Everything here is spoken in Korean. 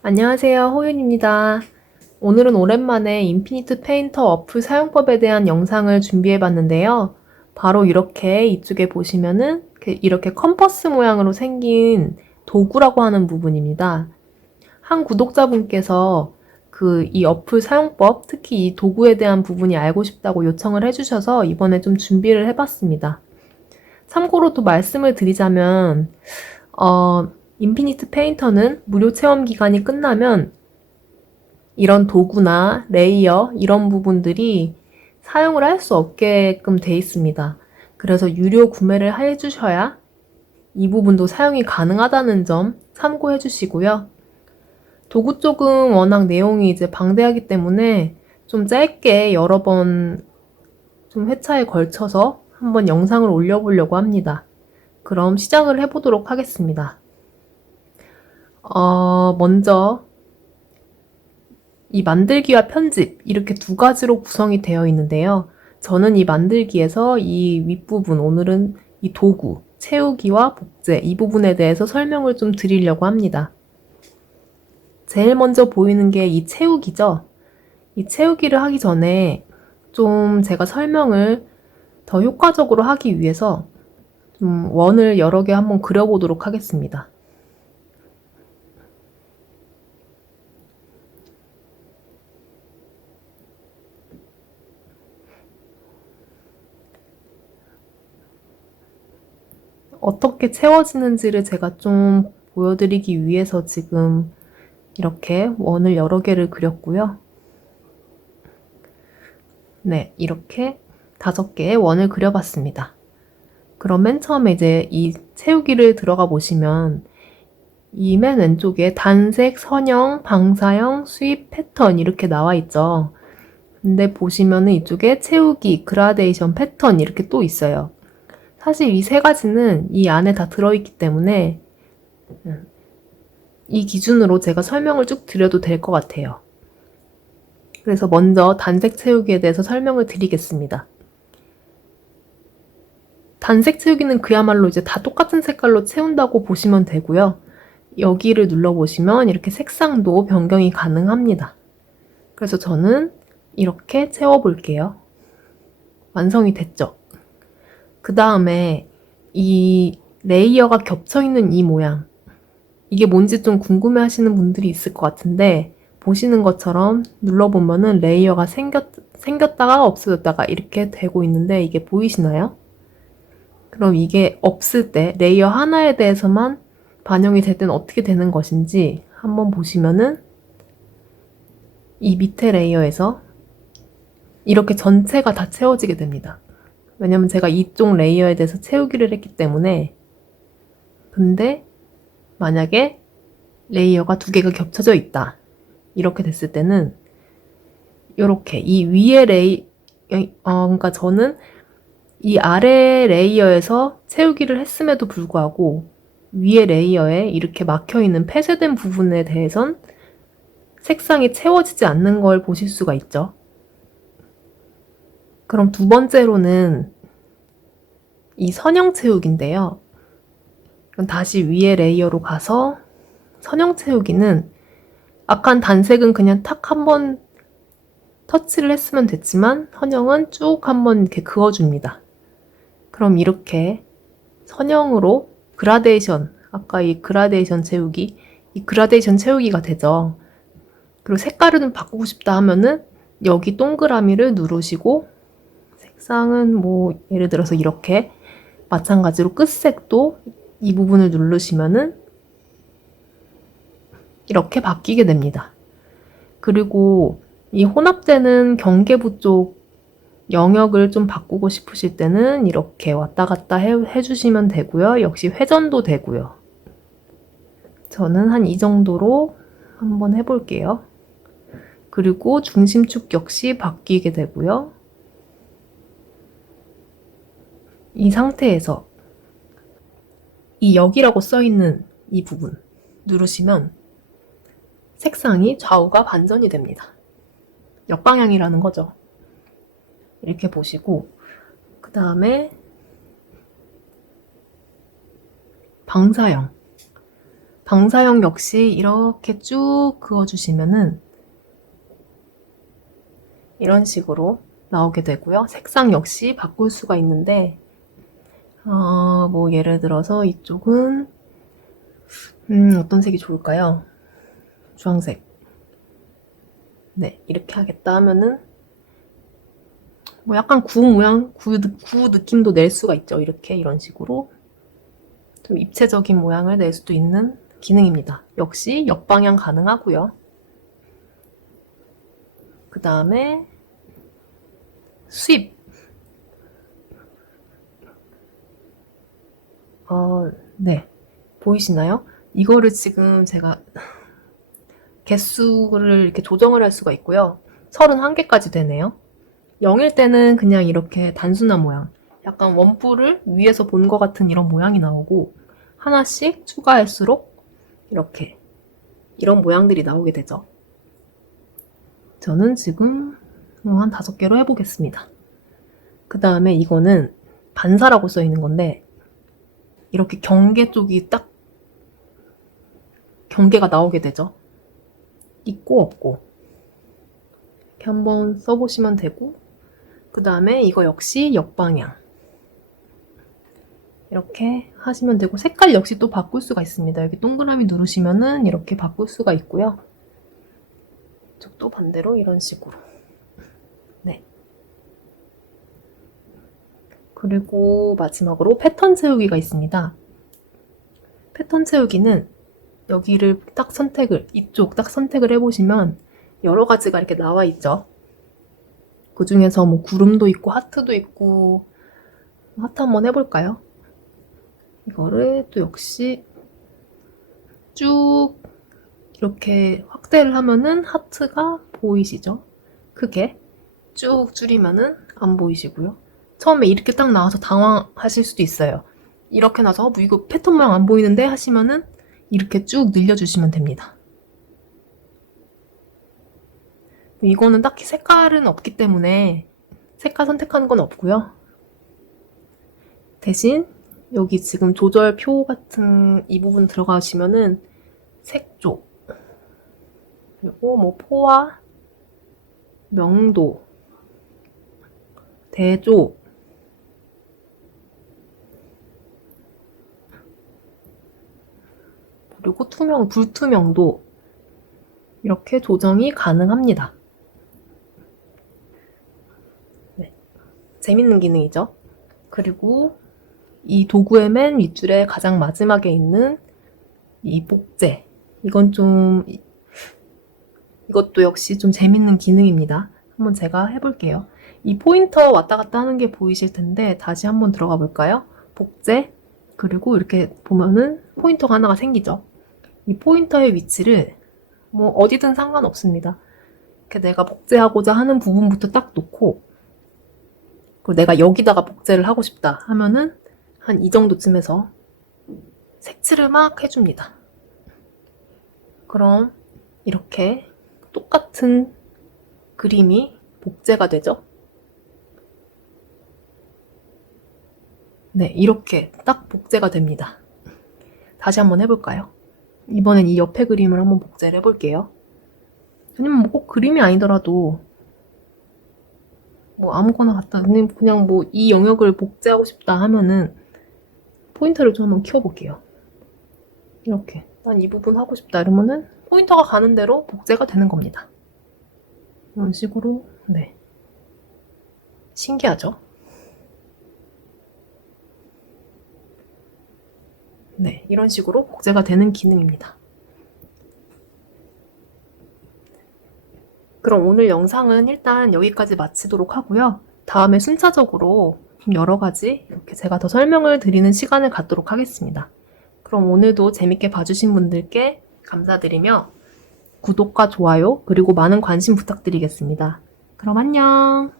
안녕하세요, 호윤입니다. 오늘은 오랜만에 인피니트 페인터 어플 사용법에 대한 영상을 준비해 봤는데요. 바로 이렇게 이쪽에 보시면은 이렇게 컴퍼스 모양으로 생긴 도구라고 하는 부분입니다. 한 구독자분께서 이 어플 사용법, 특히 이 도구에 대한 부분이 알고 싶다고 요청을 해주셔서 이번에 좀 준비를 해봤습니다. 참고로 또 말씀을 드리자면, 인피니트 페인터는 무료 체험 기간이 끝나면 이런 도구나 레이어 이런 부분들이 사용을 할 수 없게끔 돼 있습니다. 그래서 유료 구매를 해주셔야 이 부분도 사용이 가능하다는 점 참고해 주시고요. 도구 쪽은 워낙 내용이 이제 방대하기 때문에 좀 짧게 여러 번 좀 회차에 걸쳐서 한번 영상을 올려보려고 합니다. 그럼 시작을 해보도록 하겠습니다. 먼저 이 만들기와 편집 이렇게 두 가지로 구성이 되어 있는데요. 저는 이 만들기에서 이 윗부분, 오늘은 이 도구, 채우기와 복제 이 부분에 대해서 설명을 좀 드리려고 합니다. 제일 먼저 보이는 게 이 채우기죠. 이 채우기를 하기 전에 좀 제가 설명을 더 효과적으로 하기 위해서 좀 원을 여러 개 한번 그려보도록 하겠습니다. 어떻게 채워지는지를 제가 좀 보여드리기 위해서 지금 이렇게 원을 여러 개를 그렸고요. 네, 이렇게 5개의 원을 그려봤습니다. 그럼 맨 처음에 이제 이 채우기를 들어가 보시면 이 맨 왼쪽에 단색, 선형, 방사형, 수입, 패턴 이렇게 나와 있죠. 근데 보시면은 이쪽에 채우기, 그라데이션, 패턴 이렇게 또 있어요. 사실 이 세 가지는 이 안에 다 들어있기 때문에 이 기준으로 제가 설명을 쭉 드려도 될 것 같아요. 그래서 먼저 단색 채우기에 대해서 설명을 드리겠습니다. 단색 채우기는 그야말로 이제 다 똑같은 색깔로 채운다고 보시면 되고요. 여기를 눌러보시면 이렇게 색상도 변경이 가능합니다. 그래서 저는 이렇게 채워볼게요. 완성이 됐죠? 그 다음에 이 레이어가 겹쳐있는 이 모양, 이게 뭔지 좀 궁금해 하시는 분들이 있을 것 같은데 보시는 것처럼 눌러보면은 레이어가 생겼다가 없어졌다가 이렇게 되고 있는데 이게 보이시나요? 그럼 이게 없을 때 레이어 하나에 대해서만 반영이 될 때는 어떻게 되는 것인지 한번 보시면은 이 밑에 레이어에서 이렇게 전체가 다 채워지게 됩니다. 왜냐면 제가 이쪽 레이어에 대해서 채우기를 했기 때문에. 근데 만약에 레이어가 2개가 겹쳐져 있다. 이렇게 됐을 때는 이렇게 이 위에 그러니까 저는 이 아래 레이어에서 채우기를 했음에도 불구하고 위에 레이어에 이렇게 막혀있는 폐쇄된 부분에 대해선 색상이 채워지지 않는 걸 보실 수가 있죠. 그럼 두 번째로는 이 선형 채우기인데요. 그럼 다시 위에 레이어로 가서 선형 채우기는 아까 단색은 그냥 탁 한번 터치를 했으면 됐지만 선형은 쭉 한번 이렇게 그어줍니다. 그럼 이렇게 선형으로 그라데이션, 아까 이 그라데이션 채우기, 이 그라데이션 채우기가 되죠. 그리고 색깔을 좀 바꾸고 싶다 하면은 여기 동그라미를 누르시고 색상은 뭐 예를 들어서 이렇게 마찬가지로 끝색도 이 부분을 누르시면은 이렇게 바뀌게 됩니다. 그리고 이 혼합되는 경계부 쪽 영역을 좀 바꾸고 싶으실 때는 이렇게 왔다 갔다 해주시면 되고요. 역시 회전도 되고요. 저는 한 이 정도로 한번 해볼게요. 그리고 중심축 역시 바뀌게 되고요. 이 상태에서 이 여기라고 써있는 이 부분 누르시면 색상이 좌우가 반전이 됩니다. 역방향이라는 거죠. 이렇게 보시고 그 다음에 방사형 방사형 역시 이렇게 쭉 그어주시면은 이런 식으로 나오게 되고요. 색상 역시 바꿀 수가 있는데 뭐 예를 들어서 이쪽은 어떤 색이 좋을까요? 주황색. 네, 이렇게 하겠다 하면은 뭐 약간 구 모양, 구 느낌도 낼 수가 있죠. 이렇게 이런 식으로 좀 입체적인 모양을 낼 수도 있는 기능입니다. 역시 역방향 가능하고요. 그 다음에 수입. 네. 보이시나요? 이거를 지금 제가 개수를 이렇게 조정을 할 수가 있고요. 31개까지 되네요. 0일 때는 그냥 이렇게 단순한 모양. 약간 원뿔을 위에서 본 것 같은 이런 모양이 나오고 하나씩 추가할수록 이렇게 이런 모양들이 나오게 되죠. 저는 지금 한 5개로 해보겠습니다. 그 다음에 이거는 반사라고 써 있는 건데 이렇게 경계 쪽이 딱 경계가 나오게 되죠. 있고 없고 이렇게 한번 써보시면 되고 그 다음에 이거 역시 역방향 이렇게 하시면 되고 색깔 역시 또 바꿀 수가 있습니다. 여기 동그라미 누르시면은 이렇게 바꿀 수가 있고요. 이쪽도 반대로 이런 식으로. 네. 그리고 마지막으로 패턴 세우기가 있습니다. 패턴 세우기는 여기를 딱 이쪽 딱 선택을 해보시면 여러 가지가 이렇게 나와 있죠. 그 중에서 뭐 구름도 있고 하트도 있고 하트 한번 해볼까요? 이거를 또 역시 쭉 이렇게 확대를 하면은 하트가 보이시죠? 크게 쭉 줄이면은 안 보이시고요. 처음에 이렇게 딱 나와서 당황하실 수도 있어요. 이렇게 나와서 뭐 이거 패턴 모양 안 보이는데 하시면은 이렇게 쭉 늘려주시면 됩니다. 이거는 딱히 색깔은 없기 때문에 색깔 선택하는 건 없고요. 대신 여기 지금 조절표 같은 이 부분 들어가시면은 색조 그리고 뭐 포화, 명도, 대조 그리고 불투명도 이렇게 조정이 가능합니다. 네. 재밌는 기능이죠. 그리고 이 도구의 맨 윗줄에 가장 마지막에 있는 이 복제 이것도 역시 좀 재밌는 기능입니다. 한번 제가 해볼게요. 이 포인터 왔다 갔다 하는 게 보이실 텐데 다시 한번 들어가 볼까요? 복제 그리고 이렇게 보면은 포인터가 하나가 생기죠. 이 포인터의 위치를 뭐 어디든 상관없습니다. 이렇게 내가 복제하고자 하는 부분부터 딱 놓고 그리고 내가 여기다가 복제를 하고 싶다 하면은 한 이 정도쯤에서 색칠을 막 해줍니다. 그럼 이렇게 똑같은 그림이 복제가 되죠. 네, 이렇게 딱 복제가 됩니다. 다시 한번 해볼까요? 이번엔 이 옆에 그림을 한번 복제를 해볼게요. 아니면 뭐 꼭 그림이 아니더라도 뭐 아무거나 갖다 그냥 뭐 이 영역을 복제하고 싶다 하면은 포인터를 좀 한번 키워볼게요. 이렇게 난 이 부분 하고 싶다 이러면은 포인터가 가는 대로 복제가 되는 겁니다. 이런 식으로 네 신기하죠? 네 이런 식으로 복제가 되는 기능입니다. 그럼 오늘 영상은 일단 여기까지 마치도록 하고요. 다음에 순차적으로 좀 여러 가지 이렇게 제가 더 설명을 드리는 시간을 갖도록 하겠습니다. 그럼 오늘도 재밌게 봐주신 분들께 감사드리며 구독과 좋아요 그리고 많은 관심 부탁드리겠습니다. 그럼 안녕!